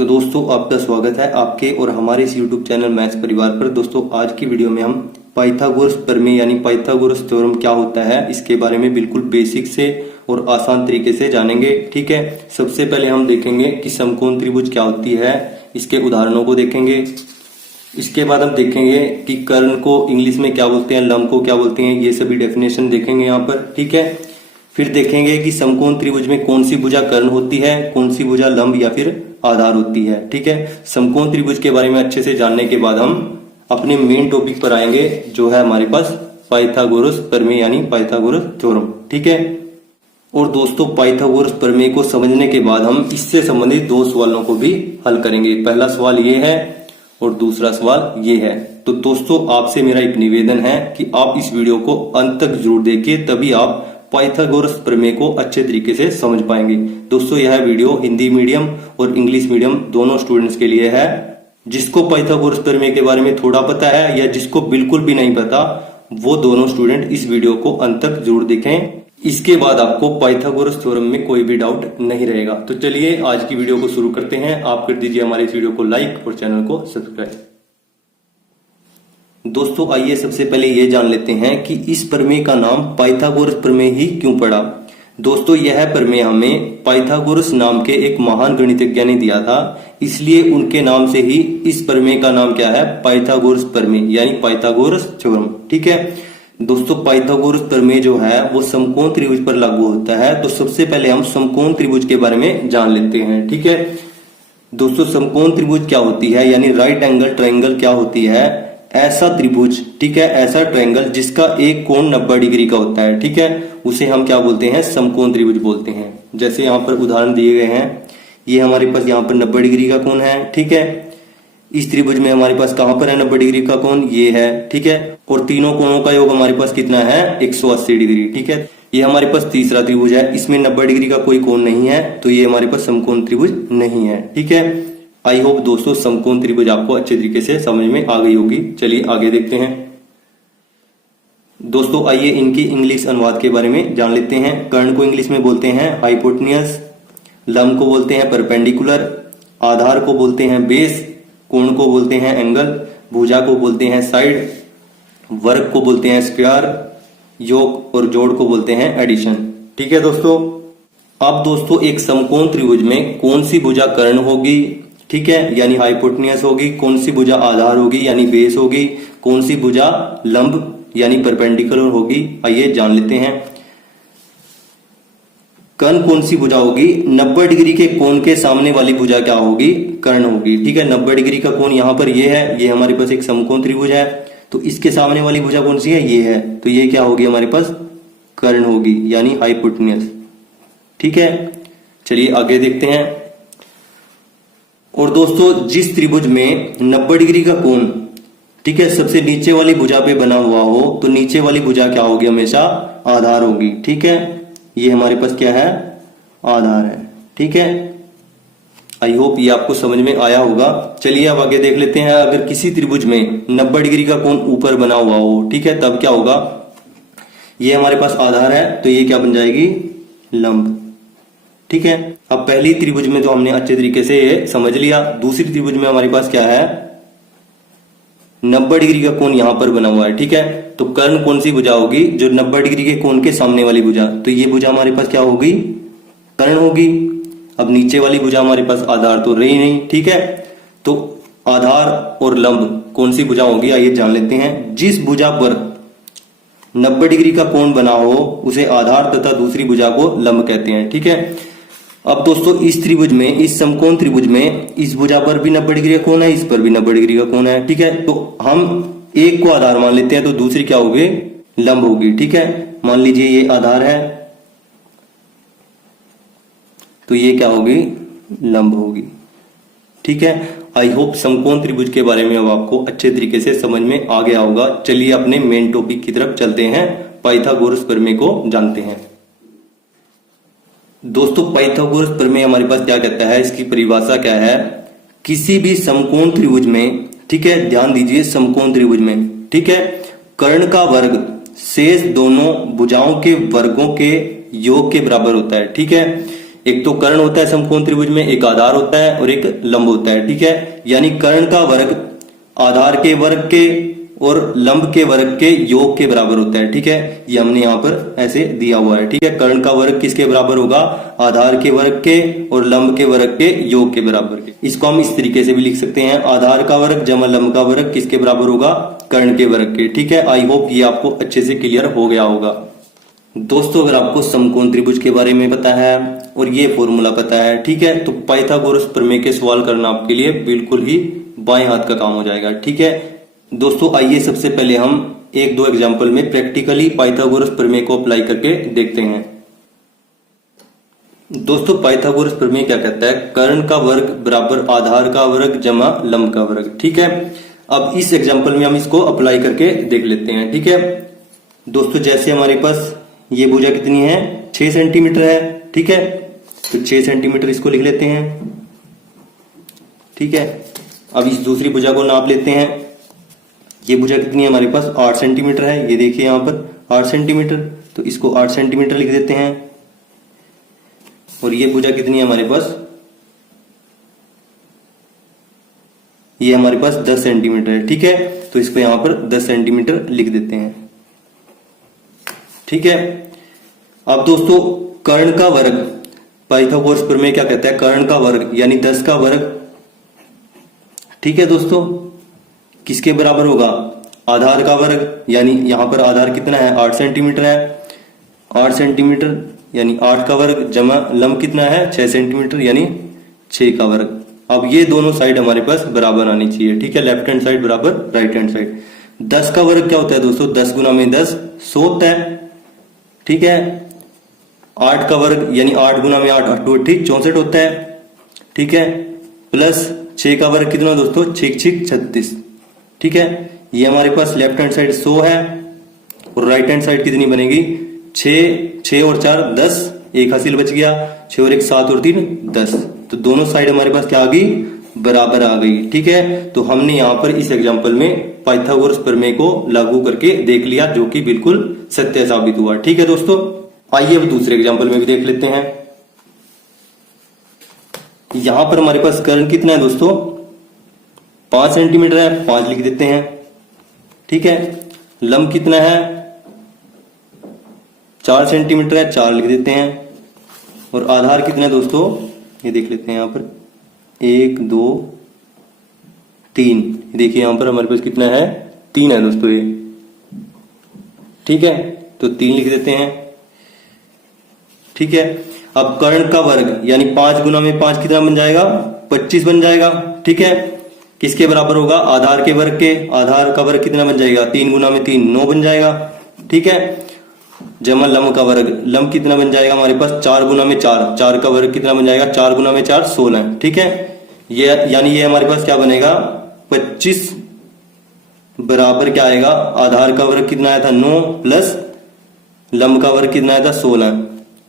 तो दोस्तों आपका स्वागत है आपके और हमारे इस YouTube चैनल मैथ्स परिवार पर। दोस्तों आज की वीडियो में हम पाइथागोरस प्रमेय यानी पाइथागोरस थ्योरम क्या होता है इसके बारे में बिल्कुल बेसिक से और आसान तरीके से जानेंगे। ठीक है, सबसे पहले हम देखेंगे कि समकोण त्रिभुज क्या होती है, इसके उदाहरणों को देखेंगे। इसके बाद हम देखेंगे कि कर्ण को इंग्लिश में क्या बोलते हैं, लंब को क्या बोलते हैं, ये सभी डेफिनेशन देखेंगे यहाँ पर। ठीक है, फिर देखेंगे कि समकोण त्रिभुज में कौन सी भुजा कर्ण होती है, कौन सी भुजा लंब या फिर आधार होती है। ठीक है, समकोण त्रिभुज के बारे में अच्छे से जानने के बाद हम अपने मेन टॉपिक पर आएंगे जो है हमारे पास पाइथागोरस प्रमेय यानी पाइथागोरस थ्योरम। ठीक है, और दोस्तों पाइथागोरस प्रमेय को समझने के बाद हम इससे संबंधित दो सवालों को भी हल करेंगे। पहला सवाल ये है और दूसरा सवाल ये है। तो दोस्तों आपसे मेरा एक निवेदन है कि आप इस वीडियो को अंत तक जरूर देखिए, तभी आप पाइथागोरस प्रमेय को अच्छे तरीके से समझ पाएंगे। दोस्तों यह वीडियो हिंदी मीडियम और इंग्लिश मीडियम दोनों स्टूडेंट्स के लिए है। जिसको पाइथागोरस प्रमेय के बारे में थोड़ा पता है या जिसको बिल्कुल भी नहीं पता, वो दोनों स्टूडेंट इस वीडियो को अंत तक जरूर देखें। इसके बाद आपको पाइथागोरस थ्योरम में कोई भी डाउट नहीं रहेगा। तो चलिए आज की वीडियो को शुरू करते हैं। आप कर दीजिए हमारे इस वीडियो को लाइक और चैनल को सब्सक्राइब। दोस्तों आइए सबसे पहले ये जान लेते हैं कि इस प्रमेय का नाम पाइथागोरस प्रमेय ही क्यों पड़ा। दोस्तों यह प्रमेय हमें पाइथागोरस नाम के एक महान गणितज्ञ ने दिया था, इसलिए उनके नाम से ही इस प्रमेय का नाम क्या है, पाइथागोरस प्रमेय यानी पाइथागोरस थ्योरम। ठीक है दोस्तों, पाइथागोरस प्रमेय जो है वो समकोण त्रिभुज पर लागू होता है। तो सबसे पहले हम समकोण त्रिभुज के बारे में जान लेते हैं। ठीक है दोस्तों, समकोण त्रिभुज क्या होती है यानी राइट एंगल ट्रायंगल क्या होती है, ऐसा त्रिभुज, ठीक है, ऐसा ट्रायंगल जिसका एक कोण 90 डिग्री का होता है। ठीक है, उसे हम क्या बोलते हैं, समकोण त्रिभुज बोलते हैं। जैसे यहाँ पर उदाहरण दिए गए हैं, ये हमारे पास यहाँ पर 90 डिग्री का कोण है। ठीक है, इस त्रिभुज में हमारे पास कहां पर है 90 डिग्री का कोण, ये है। ठीक है, और तीनों कोणों का योग हमारे पास कितना है, 180 डिग्री। ठीक है, ये हमारे पास तीसरा त्रिभुज है, इसमें 90 डिग्री का कोई कोण नहीं है, तो ये हमारे पास समकोण त्रिभुज नहीं है। ठीक है, आई होप दोस्तों समकोण त्रिभुज आपको अच्छे तरीके से समझ में आ गई होगी। चलिए आगे देखते हैं। दोस्तों आइए इनकी इंग्लिश अनुवाद के बारे में जान लेते हैं। कर्ण को इंग्लिश में बोलते हैं हाइपोटेन्यूज, लंब को बोलते हैं परपेंडिकुलर, आधार को बोलते हैं बेस, कोण को बोलते हैं एंगल, भुजा को बोलते हैं साइड, वर्ग को बोलते हैं स्क्वायर, योग और जोड़ को बोलते हैं एडिशन। ठीक है दोस्तों, अब दोस्तों एक समकोण त्रिभुज में कौन सी भुजा कर्ण होगी, ठीक है, यानी हाइपोटेन्यूज होगी, कौन सी भुजा आधार होगी यानी बेस होगी, कौन सी भुजा लंब यानी परपेंडिकुलर होगी, आइए जान लेते हैं। कर्ण कौन सी भुजा होगी, 90 डिग्री के कोण के सामने वाली भुजा क्या होगी, कर्ण होगी। ठीक है, 90 डिग्री का कोण यहाँ पर ये है, ये हमारे पास एक समकोण त्रिभुज है, तो इसके सामने वाली भुजा कौन सी है, ये है, तो ये क्या होगी हमारे पास, कर्ण होगी यानी हाइपोटेन्यूज। ठीक है, चलिए आगे देखते हैं। और दोस्तों जिस त्रिभुज में 90 डिग्री का कोण, ठीक है, सबसे नीचे वाली भुजा पे बना हुआ हो, तो नीचे वाली भुजा क्या होगी, हमेशा आधार होगी। ठीक है, ये हमारे पास क्या है, आधार है। ठीक है, आई होप ये आपको समझ में आया होगा। चलिए अब आगे देख लेते हैं। अगर किसी त्रिभुज में 90 डिग्री का कोण ऊपर बना हुआ हो, ठीक है, तब क्या होगा, ये हमारे पास आधार है, तो ये क्या बन जाएगी, लंब। ठीक है, अब पहली त्रिभुज में तो हमने अच्छे तरीके से ये समझ लिया। दूसरी त्रिभुज में हमारे पास क्या है, 90 डिग्री का कोण यहां पर बना हुआ है। ठीक है, तो कर्ण कौन सी भुजा होगी, जो 90 डिग्री के कोण के सामने वाली भुजा, तो ये भुजा हमारे पास क्या होगी, कर्ण होगी। अब नीचे वाली भुजा हमारे पास आधार तो रही नहीं। ठीक है, तो आधार और लंब कौन सी भुजा होगी, आइए जान लेते हैं। जिस भुजा पर 90 डिग्री का कोण बना हो उसे आधार तथा दूसरी भुजा को लंब कहते हैं। ठीक है, अब दोस्तों इस त्रिभुज में, इस समकोण त्रिभुज में इस भुजा पर भी 90 डिग्री का कोण है, इस पर भी 90 डिग्री का कोण है। ठीक है, तो हम एक को आधार मान लेते हैं, तो दूसरी क्या होगी, लंब होगी। ठीक है, मान लीजिए ये आधार है, तो ये क्या होगी, लंब होगी। ठीक है, आई होप समकोण त्रिभुज के बारे में अब आपको अच्छे तरीके से समझ में आ गया होगा। चलिए अपने मेन टॉपिक की तरफ चलते हैं, पाइथागोरस प्रमेय को जानते हैं। दोस्तों पाइथागोरस प्रमेय हमारे पास क्या कहता है, इसकी परिभाषा क्या है, किसी भी समकोण त्रिभुज में, ठीक है, ध्यान दीजिए, समकोण त्रिभुज में, ठीक है, कर्ण का वर्ग शेष दोनों भुजाओं के वर्गों के योग के बराबर होता है। ठीक है, एक तो कर्ण होता है समकोण त्रिभुज में, एक आधार होता है और एक लंब होता है, ठीक है। यानी कर्ण का वर्ग आधार के वर्ग के और लंब के वर्ग के योग के बराबर होता है, ठीक है। ये हमने यहाँ पर ऐसे दिया हुआ है, ठीक है। कर्ण का वर्ग किसके बराबर होगा? आधार के वर्ग के और लंब के वर्ग के योग के बराबर के। इसको हम इस तरीके से भी लिख सकते हैं, आधार का वर्ग जमा लंब का वर्ग किसके बराबर होगा? कर्ण के वर्ग के, ठीक है। आई होप ये आपको अच्छे से क्लियर हो गया होगा। दोस्तों अगर आपको समकोण त्रिभुज के बारे में पता है और ये फॉर्मूला पता है, ठीक है, तो पाइथागोरस प्रमेय के सवाल करना आपके लिए बिल्कुल ही बाएं हाथ का काम हो जाएगा, ठीक है। दोस्तों आइए सबसे पहले हम एक दो एग्जांपल में प्रैक्टिकली पाइथागोरस प्रमेय को अप्लाई करके देखते हैं। दोस्तों पाइथागोरस प्रमेय क्या कहता है? कर्ण का वर्ग बराबर आधार का वर्ग जमा लंब का वर्ग, ठीक है। अब इस एग्जांपल में हम इसको अप्लाई करके देख लेते हैं, ठीक है। दोस्तों जैसे हमारे पास ये भुजा कितनी है? 6 सेंटीमीटर है, ठीक है। तो 6 सेंटीमीटर इसको लिख लेते हैं, ठीक है। अब इस दूसरी भुजा को नाप लेते हैं। ये भुजा कितनी है हमारे पास? 8 सेंटीमीटर है, ये देखिए यहाँ पर 8 सेंटीमीटर, तो इसको 8 सेंटीमीटर लिख देते हैं। और ये भुजा कितनी है हमारे पास? ये हमारे पास 10 सेंटीमीटर है, ठीक है। तो इसको यहाँ पर 10 सेंटीमीटर लिख देते हैं, ठीक है। अब दोस्तों कर्ण का वर्ग, पाइथागोरस प्रमेय क्या कहता है? कर्ण का वर्ग यानी 10 का वर्ग, ठीक है दोस्तों, किसके बराबर होगा? आधार का वर्ग, यानी यहां पर आधार कितना है? 8 सेंटीमीटर है, 8 सेंटीमीटर यानी 8 का वर्ग जमा लंब कितना है? 6 सेंटीमीटर यानी 6 का वर्ग। अब ये दोनों साइड हमारे पास बराबर आनी चाहिए, ठीक है। लेफ्ट हैंड साइड बराबर राइट हैंड साइड। 10 का वर्ग क्या होता है दोस्तों? 10 गुना में 10 100 होता है, ठीक है। 8 का वर्ग यानी 8 गुना में 8 64 होता है, ठीक है। प्लस 6 का वर्ग कितना दोस्तों? 6 6 36, ठीक है। ये हमारे पास लेफ्ट हैंड साइड 100 है और राइट हैंड साइड कितनी बनेगी? 6 और 4 10, एक हासिल बच गया, 6 और 1 7 और 3 10। तो दोनों साइड हमारे पास क्या आ गई? बराबर आ गई, ठीक है। तो हमने यहाँ पर इस एग्जाम्पल में पाइथागोरस प्रमेय को लागू करके देख लिया, जो कि बिल्कुल सत्य साबित हुआ, ठीक है दोस्तों। आइए अब दूसरे एग्जाम्पल में भी देख लेते हैं। यहां पर हमारे पास कर्ण कितना है दोस्तों? 5 सेंटीमीटर है, 5 लिख देते हैं, ठीक है। लंब कितना है? 4 सेंटीमीटर है, 4 लिख देते हैं। और आधार कितना है दोस्तों? ये देख लेते हैं यहां पर 1 2 3, देखिए यहां पर हमारे पास कितना है? 3 है दोस्तों ये, ठीक है। तो 3 लिख देते हैं, ठीक है। अब कर्ण का वर्ग यानी 5 गुना में 5 कितना बन जाएगा? 25 बन जाएगा, ठीक है। किसके बराबर होगा? आधार के वर्ग के। आधार का वर्ग कितना बन जाएगा? 3 गुना में 3 9 बन जाएगा, ठीक है। जमा लंब का वर्ग, लंब कितना बन जाएगा हमारे पास? 4 गुना में 4, 4 का वर्ग कितना बन जाएगा? 4 गुना में 4 16, ठीक है। ये यानी ये हमारे पास क्या बनेगा? 25 बराबर क्या आएगा? आधार का वर्ग कितना आया था? 9 प्लस लंब का वर्ग कितना आया था? 16।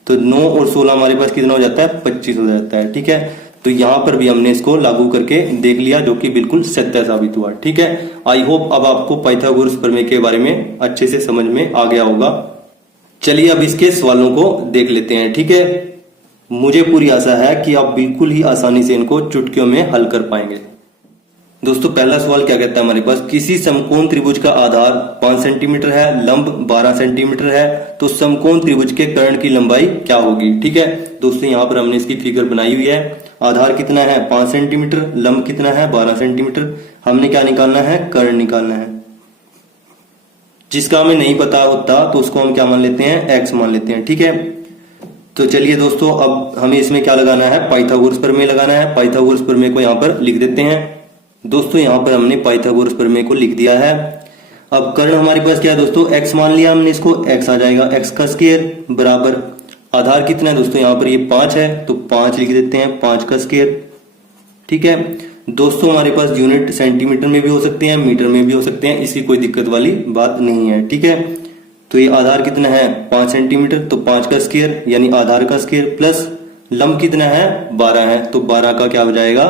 तो 9 और 16 हमारे पास कितना हो जाता है? 25 हो जाता है, ठीक है। तो यहां पर भी हमने इसको लागू करके देख लिया, जो कि बिल्कुल सत्य साबित हुआ, ठीक है। आई होप अब आपको पाइथागोरस प्रमेय के बारे में अच्छे से समझ में आ गया होगा। चलिए अब इसके सवालों को देख लेते हैं, ठीक है। मुझे पूरी आशा है कि आप बिल्कुल ही आसानी से इनको चुटकियों में हल कर पाएंगे। दोस्तों पहला सवाल क्या कहता है हमारे पास? किसी समकोण त्रिभुज का आधार 5 सेंटीमीटर है, लंब 12 सेंटीमीटर है, तो समकोण त्रिभुज के कर्ण की लंबाई क्या होगी, ठीक है। दोस्तों यहाँ पर हमने इसकी फिगर बनाई हुई है। आधार कितना है? 5 सेंटीमीटर, लंब कितना है? 12 सेंटीमीटर। हमने क्या निकालना है? कर्ण निकालना है। जिसका हमें नहीं पता होता तो उसको हम क्या मान लेते हैं? एक्स मान लेते हैं, ठीक है। तो चलिए दोस्तों अब हमें इसमें क्या लगाना है? पाइथागोरस प्रमेय लगाना है। पाइथागोरस प्रमेय को यहाँ पर लिख देते हैं। दोस्तों यहाँ पर हमने पाइथागोरस प्रमेय को लिख दिया है। अब कर्ण हमारे पास क्या है दोस्तों? एक्स मान लिया हमने इसको, एक्स आ जाएगा एक्स का स्क्वायर बराबर आधार कितना है दोस्तों? यहाँ पर ये 5 है, तो 5 लिख देते हैं, 5 का स्क्वायर, ठीक है। दोस्तों हमारे पास यूनिट सेंटीमीटर में भी हो सकते हैं, मीटर में भी हो सकते हैं, इसकी कोई दिक्कत वाली बात नहीं है, ठीक है। तो ये आधार कितना है? 5 सेंटीमीटर, तो 5 का स्क्वायर यानी आधार का स्क्वायर प्लस लंब कितना है? 12 है, तो 12 का क्या हो जाएगा?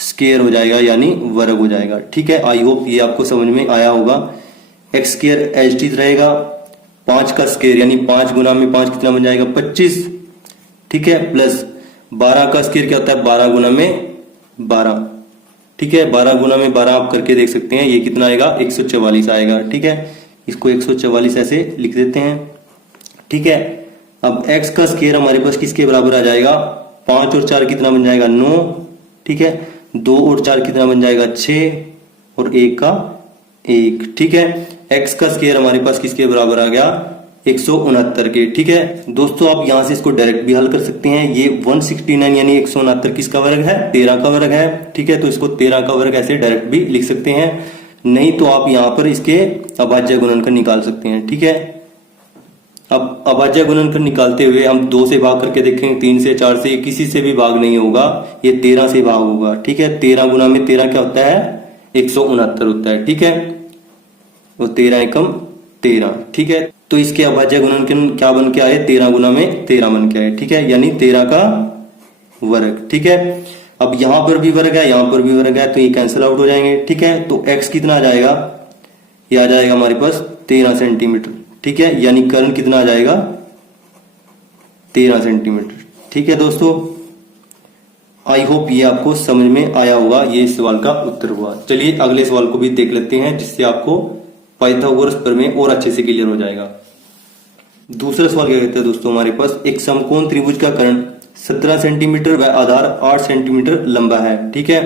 स्क्वायर हो जाएगा यानी वर्ग हो जाएगा, ठीक है। आई होप ये आपको समझ में आया होगा। एक्स स्क्वायर एच टी रहेगा, 5 का स्क्वायर यानी 5 गुना में 5 कितना बन जाएगा? 25, ठीक है, प्लस 12 का स्क्वायर क्या होता है 12 गुना में 12, ठीक है, 12 गुना में 12 आप करके देख सकते हैं, ये कितना आएगा 144 आएगा, ठीक है, इसको 144 ऐसे लिख देते हैं, ठीक है। अब x का स्क्वायर हमारे पास किसके बराबर आ जाएगा, 5 और 4 कितना बन जाएगा 9, ठीक है, 2 और 4 कितना बन जाएगा 6 और 1 का 1, ठीक है। x का स्क्वायर हमारे पास किसके बराबर आ गया 169 के, ठीक है दोस्तों। आप यहां से इसको डायरेक्ट भी हल कर सकते हैं, ये 169 यानी 169 किसका वर्ग है 13 का वर्ग है, ठीक है, तो इसको 13 का वर्ग ऐसे डायरेक्ट भी लिख सकते हैं, नहीं तो आप यहां पर इसके अभाज्य गुणनखंड निकाल सकते हैं, ठीक है। अब अभाज्य गुणनखंड निकालते हुए हम 2 से भाग करके देखेंगे, 3 से 4 से, किसी से भी भाग नहीं होगा, ये 13 से भाग होगा, ठीक है। 13 गुना में 13 क्या होता है 169 होता है, ठीक है, वो 13 एकम 13, ठीक है। तो इसके अभाज्य गुणनखंड क्या बन के आए 13 गुना में 13 बन के आए, ठीक है, यानी 13 का वर्ग, ठीक है। अब यहां पर भी वर्ग है, यहां पर भी वर्ग है, तो ये कैंसिल आउट हो जाएंगे, ठीक है। तो x कितना आ जाएगा, ये आ जाएगा हमारे पास 13 सेंटीमीटर, ठीक है, यानी कर्ण कितना आ जाएगा 13 सेंटीमीटर, ठीक है दोस्तों। आई होप ये आपको समझ में आया होगा, ये इस सवाल का उत्तर हुआ। चलिए अगले सवाल को भी देख लेते हैं, जिससे आपको पाइथागोरस प्रमेय और अच्छे से क्लियर हो जाएगा। दूसरा सवाल क्या कहता है दोस्तों, हमारे पास एक समकोण त्रिभुज का कर्ण 17 सेंटीमीटर व आधार 8 सेंटीमीटर लंबा है, ठीक है।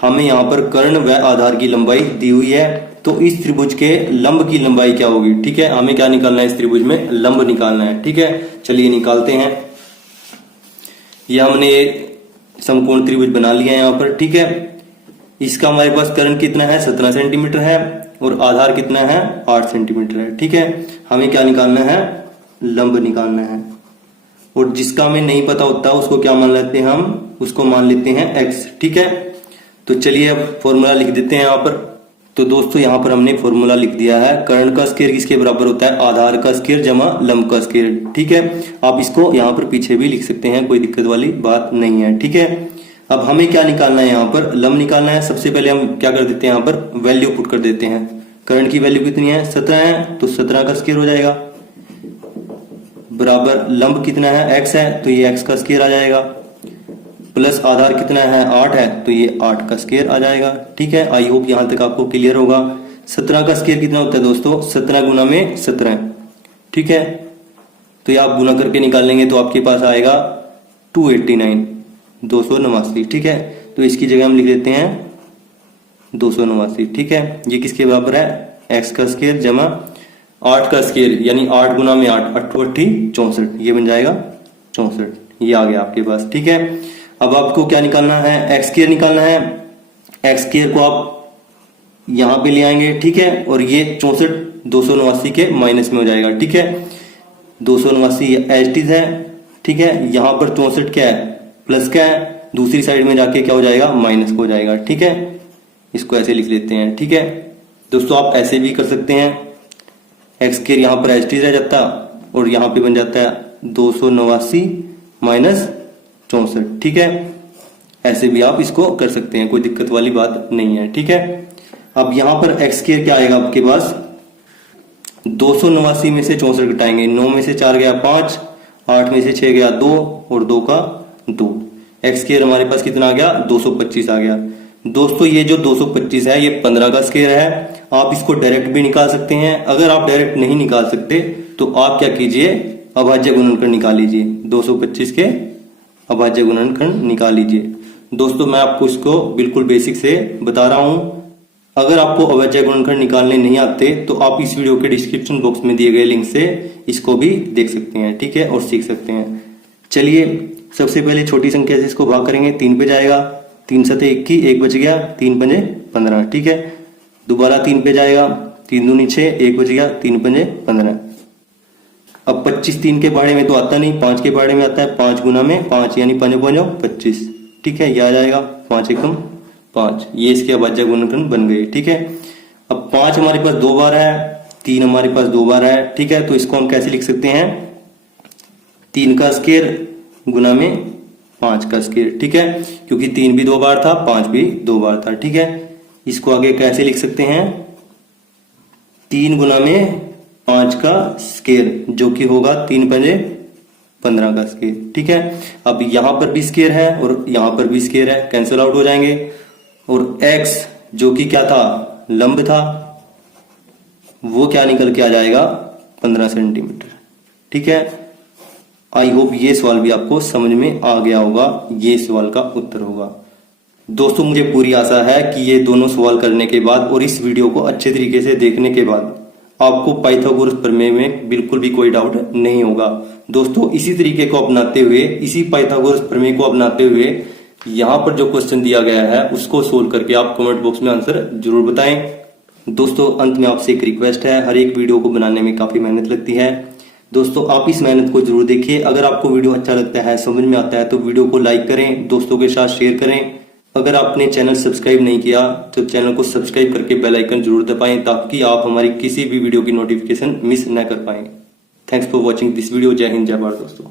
हमें यहाँ पर कर्ण व आधार की लंबाई दी हुई है, तो इस त्रिभुज के लंब की लंबाई क्या होगी, ठीक है, हमें क्या निकालना है इस त्रिभुज में लंब निकालना है, ठीक है। चलिए निकालते हैं, यह हमने समकोण त्रिभुज बना लिया है यहाँ पर, ठीक है। इसका हमारे पास कर्ण कितना है 17 सेंटीमीटर है और आधार कितना है 8 सेंटीमीटर है, ठीक है। हमें क्या निकालना है लंब निकालना है, और जिसका हमें नहीं पता होता उसको क्या मान लेते हैं हम, उसको मान लेते हैं x, ठीक है। तो चलिए अब फॉर्मूला लिख देते हैं यहाँ पर। तो दोस्तों यहाँ पर हमने फॉर्मूला लिख दिया है, कर्ण का स्क्वायर किसके बराबर होता है आधार का स्क्वायर जमा लंब का स्क्वायर, ठीक है। आप इसको यहाँ पर पीछे भी लिख सकते हैं, कोई दिक्कत वाली बात नहीं है, ठीक है। अब हमें क्या निकालना है यहाँ पर लंब निकालना है। सबसे पहले हम क्या कर देते हैं यहाँ पर वैल्यू पुट कर देते हैं, कर्ण की वैल्यू कितनी है 17 है, तो 17 का स्क्वायर हो जाएगा, बराबर लंब कितना है x है, तो ये x का स्क्वायर आ जाएगा, प्लस आधार कितना है 8 है, तो ये 8 का स्क्वायर आ जाएगा, ठीक है। आई होप यहां तक आपको क्लियर होगा। 17 का स्क्वायर कितना होता है दोस्तों 17 गुना में 17, ठीक है, तो ये आप गुना करके निकाल लेंगे तो आपके पास आएगा 289 289, ठीक है। तो इसकी जगह हम लिख देते हैं 289, ठीक है। ये किसके बराबर है x का स्क्वायर जमा 8 का स्क्वायर, यानी 8 गुना में 8 8 64, ये बन जाएगा 64, ये आ गया आपके पास, ठीक है। अब आपको क्या निकालना है एक्स स्क्वायर निकालना है, एक्स स्क्वायर को आप यहां पे ले आएंगे, ठीक है, और ये 64 289 के माइनस में हो जाएगा, ठीक है। 289 एच है, ठीक है, यहां पर 64 क्या है प्लस क्या है, दूसरी साइड में जाके क्या हो जाएगा माइनस हो जाएगा, ठीक है। इसको ऐसे लिख लेते हैं, ठीक है दोस्तों। आप ऐसे भी कर सकते हैं, एक्स स्क्वायर यहाँ पर एच रह जाता और यहाँ पे बन जाता है 289 माइनस 64, ठीक है। ऐसे भी आप इसको कर सकते हैं, कोई दिक्कत वाली बात नहीं है, ठीक है। अब यहाँ पर एक्स स्क्वायर क्या आएगा आपके पास 289 में से 64 घटाएंगे, 9 में से 4 गया 5, 8 में से 6 गया 2 और 2 का 2, एक्स स्क्वायर हमारे पास कितना आ गया 225 आ गया। दोस्तों ये जो 225 है ये 15 का स्क्वायर है, आप इसको डायरेक्ट भी निकाल सकते हैं। अगर आप डायरेक्ट नहीं निकाल सकते तो आप क्या कीजिए अभाज्य गुणनखंड निकाल लीजिए, 225 के अभाज्य गुणनखंड निकाल लीजिए। दोस्तों मैं आपको इसको बिल्कुल बेसिक से बता रहा हूं, अगर आपको अभाज्य गुणनखंड निकालने नहीं आते तो आप इस वीडियो के डिस्क्रिप्शन बॉक्स में दिए गए लिंक से इसको भी देख सकते हैं, ठीक है, और सीख सकते हैं। चलिए सबसे पहले छोटी संख्या से इसको भाग करेंगे, 3 पे जाएगा, 3 सते 21, 1 बच गया, 3 पंजे 15, ठीक है। दोबारा 3 पे जाएगा, 3 दूनी 6, 1 बच गया, 3 पंजे 15। अब 25 3 के बारे में तो आता नहीं, 5 के बारे में आता है, 5 गुना में 5 यानी 5 5 25, ठीक है, ये आ जाएगा 5 एकम 5, ये इसके अभाज्य गुणनखंड बन गए, ठीक है। अब 5 हमारे पास 2 बार है, 3 हमारे पास 2 बार है, ठीक है, तो इसको हम कैसे लिख सकते हैं 3 का स्क्वायर गुना में 5 का स्क्वायर, ठीक है, क्योंकि 3 भी 2 बार था, 5 भी 2 बार था, ठीक है। इसको आगे कैसे लिख सकते हैं 3 गुना में 5 का स्क्वायर, जो कि होगा 3 पंजे 15 का स्क्वायर, ठीक है। अब यहां पर भी स्क्वायर है और यहां पर भी स्क्वायर है, कैंसिल आउट हो जाएंगे। और x जो कि क्या था, लंब था, वो क्या निकल के आ जाएगा, 15 सेंटीमीटर, ठीक है। आई होप ये सवाल भी आपको समझ में आ गया होगा, ये सवाल का उत्तर होगा। दोस्तों मुझे पूरी आशा है कि ये दोनों सवाल करने के बाद और इस वीडियो को अच्छे तरीके से देखने के बाद आपको पाइथागोरस प्रमेय में बिल्कुल भी कोई डाउट नहीं होगा। दोस्तों इसी तरीके को अपनाते हुए, इसी पाइथागोरस प्रमेय को अपनाते हुए यहां पर जो क्वेश्चन दिया गया है उसको सोल्व करके आप कमेंट बॉक्स में आंसर जरूर बताएं। दोस्तों अंत में आपसे एक रिक्वेस्ट है, हर एक वीडियो को बनाने में काफी मेहनत लगती है। दोस्तों आप इस मेहनत को जरूर देखिए। अगर आपको वीडियो अच्छा लगता है, समझ में आता है, तो वीडियो को लाइक करें, दोस्तों के साथ शेयर करें। अगर आपने चैनल सब्सक्राइब नहीं किया तो चैनल को सब्सक्राइब करके बेल आइकन जरूर दबाएं ताकि आप हमारी किसी भी वीडियो की नोटिफिकेशन मिस न कर पाएं। Thanks for watching this video. जय हिंद, जय भारत दोस्तों।